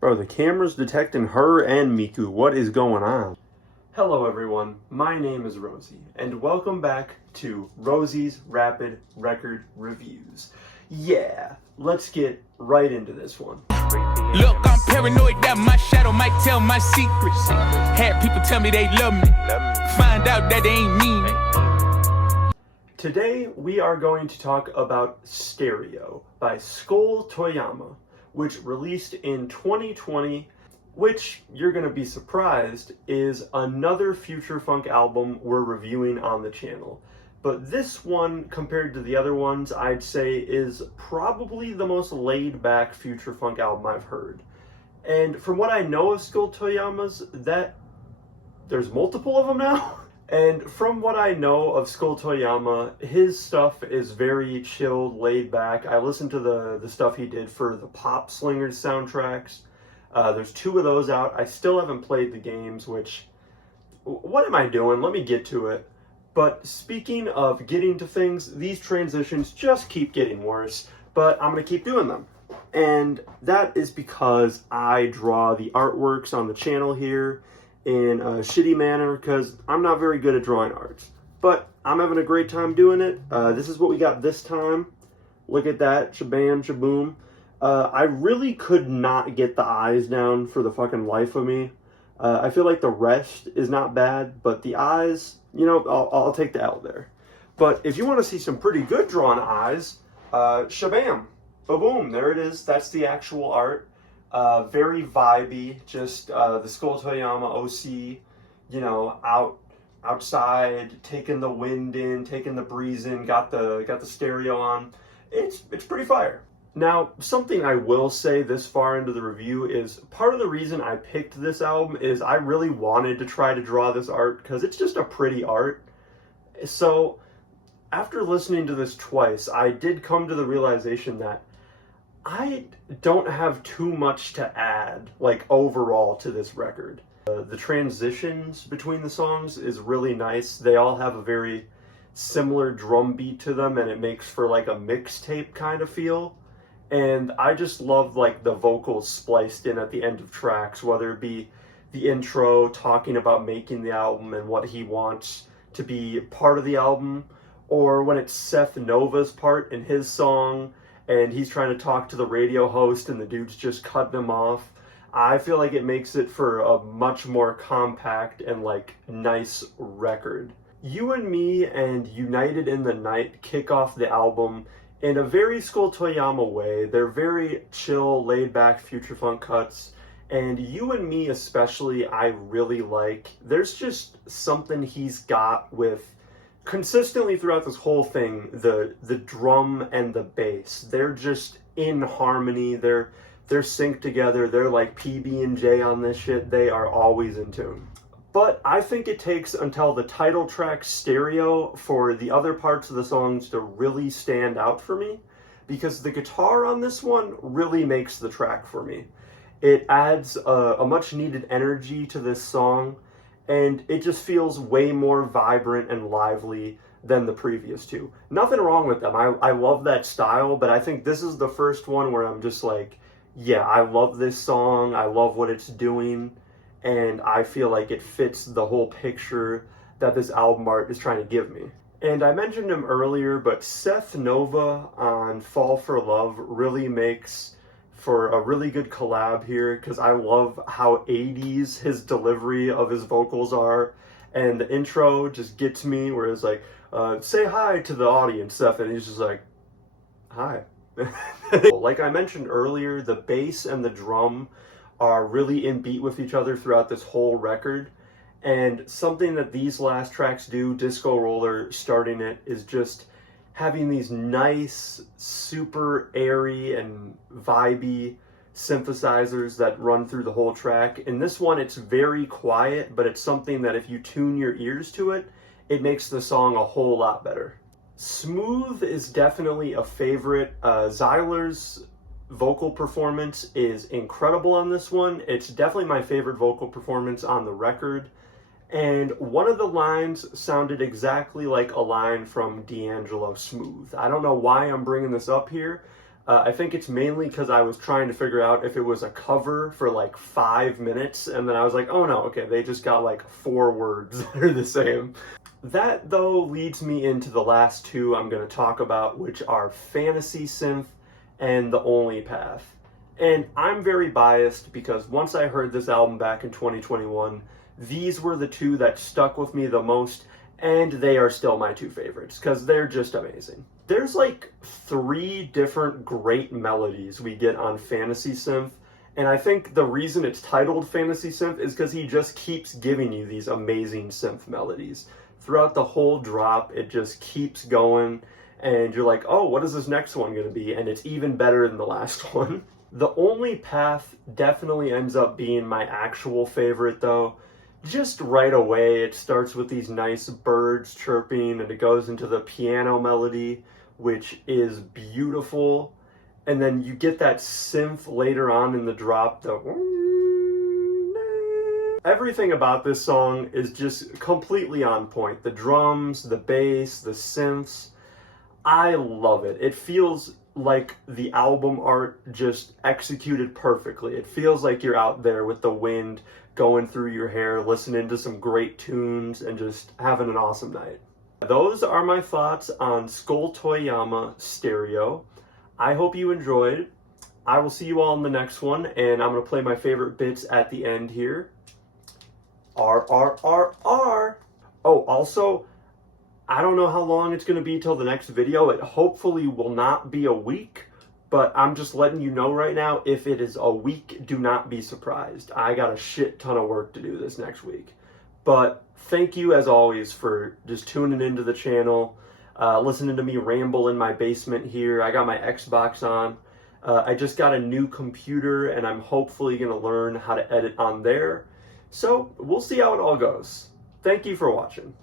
Bro, the camera's detecting her and Miku. What is going on? Hello everyone, my name is Rosie, and welcome back to Rosie's Rapid Record Reviews. Yeah, let's get right into this one. Look, I'm paranoid that my shadow might tell my secrets. Had people tell me they love me, find out that they ain't me. Today we are going to talk about Stereo by Skule Toyama, which released in 2020, which, you're gonna be surprised, is another future funk album we're reviewing on the channel. But this one, compared to the other ones, I'd say is probably the most laid-back future funk album I've heard. And from what I know of Skule Toyama's, there's multiple of them now? And from what I know of Skule Toyama, his stuff is very chilled, laid back. I listened to the stuff he did for the Pop Slingers soundtracks. There's 2 of those out. I still haven't played the games, which, what am I doing? Let me get to it. But speaking of getting to things, these transitions just keep getting worse, but I'm going to keep doing them. And that is because I draw the artworks on the channel here in a shitty manner because I'm not very good at drawing arts. But I'm having a great time doing it. This is what we got this time. Look at that. Shabam, shaboom. I really could not get the eyes down for the fucking life of me. I feel like the rest is not bad, but the eyes, you know, I'll take the L there. But if you want to see some pretty good drawn eyes, shabam, ba-boom, there it is. That's the actual art. Very vibey, just the Skule Toyama OC, you know, outside, taking the wind in, taking the breeze in, got the stereo on. It's pretty fire. Now, something I will say this far into the review is part of the reason I picked this album is I really wanted to try to draw this art because it's just a pretty art. So after listening to this twice, I did come to the realization that I don't have too much to add, like, overall to this record. The transitions between the songs is really nice. They all have a very similar drum beat to them, and it makes for, like, a mixtape kind of feel. And I just love, like, the vocals spliced in at the end of tracks, whether it be the intro talking about making the album and what he wants to be part of the album, or when it's Seth Nova's part in his song, and he's trying to talk to the radio host and the dude's just cutting him off. I feel like it makes it for a much more compact and, like, nice record. You and Me and United in the Night kick off the album in a very Skule Toyama way. They're very chill, laid-back future funk cuts, and You and Me especially I really like. There's just something he's got with, consistently throughout this whole thing, the drum and the bass. They're just in harmony. They're synced together. They're like PB&J on this shit. They are always in tune. But I think it takes until the title track Stereo for the other parts of the songs to really stand out for me, because the guitar on this one really makes the track for me. It adds a much needed energy to this song, and it just feels way more vibrant and lively than the previous 2. Nothing wrong with them. I love that style, but I think this is the first one where I'm just like, yeah, I love this song. I love what it's doing. And I feel like it fits the whole picture that this album art is trying to give me. And I mentioned him earlier, but Seth Nova on Fall for Love really makes for a really good collab here, because I love how 80s his delivery of his vocals are, and the intro just gets me, where it's like, say hi to the audience, Seth, and he's just like, hi. Like I mentioned earlier, the bass and the drum are really in beat with each other throughout this whole record. And something that these last tracks do, Disco Roller starting it, is just having these nice, super airy and vibey synthesizers that run through the whole track. In this one, it's very quiet, but it's something that if you tune your ears to it, it makes the song a whole lot better. Smooth is definitely a favorite. Zyler's vocal performance is incredible on this one. It's definitely my favorite vocal performance on the record. And one of the lines sounded exactly like a line from D'Angelo Smooth. I don't know why I'm bringing this up here, I think it's mainly because I was trying to figure out if it was a cover for like 5 minutes, and then I was like, oh no, okay, they just got like 4 words that are the same. That, though, leads me into the last two I'm going to talk about, which are Fantasy Synth and The Only Path. And I'm very biased because once I heard this album back in 2021, these were the two that stuck with me the most, and they are still my 2 favorites because they're just amazing. There's like 3 different great melodies we get on Fantasy Synth, and I think the reason it's titled Fantasy Synth is because he just keeps giving you these amazing synth melodies. Throughout the whole drop, it just keeps going, and you're like, oh, what is this next one going to be? And it's even better than the last one. The Only Path definitely ends up being my actual favorite, though. Just right away, it starts with these nice birds chirping, and it goes into the piano melody, which is beautiful. And then you get that synth later on in the drop, everything about this song is just completely on point. The drums, the bass, the synths, I love it. It feels like the album art just executed perfectly. It feels like you're out there with the wind going through your hair, listening to some great tunes, and just having an awesome night. Those are my thoughts on Skule Toyama Stereo. I hope you enjoyed. I will see you all in the next one, and I'm going to play my favorite bits at the end here. RRRR. Oh, also, I don't know how long it's going to be till the next video. It hopefully will not be a week, but I'm just letting you know right now, if it is a week, do not be surprised. I got a shit ton of work to do this next week. But thank you, as always, for just tuning into the channel, listening to me ramble in my basement here. I got my Xbox on. I just got a new computer, and I'm hopefully going to learn how to edit on there. So we'll see how it all goes. Thank you for watching.